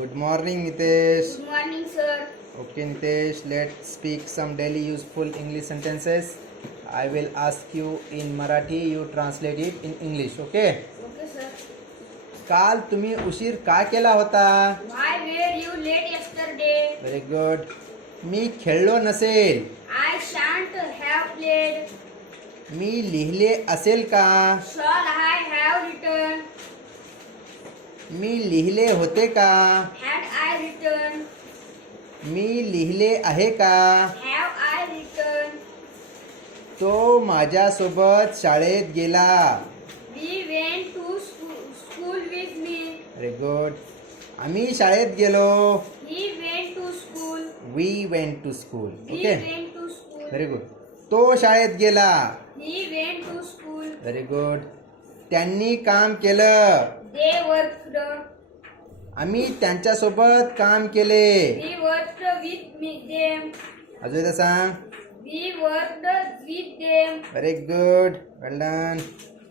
Good morning, Nitesh. Good morning, sir. Okay, Nitesh, let's speak some daily useful English sentences. I will ask you in Marathi, you translate it in English, okay? Okay, sir. काल तुम्ही उशीर का केला होता? Why were you late yesterday? Very good. मी खेळलो नसेल. I shan't have played. मी लिहिले असेल का? Shall I have written? मी लिहिले होते का? Had I written? मी लिहिले आहे का? Have I written? तो माझ्यासोबत शाळेत गेला. We went to school with me. Very good. आम्ही शाळेत गेलो. He went to school. We went to school. We okay, went to school. Very good. तो शाळेत गेला. He went to school. Very good. त्यांनी काम केलं. They worked. आम्ही त्यांच्यासोबत काम केले. We worked with them. अजून एकदा सांग. We worked with them. Very good, well done.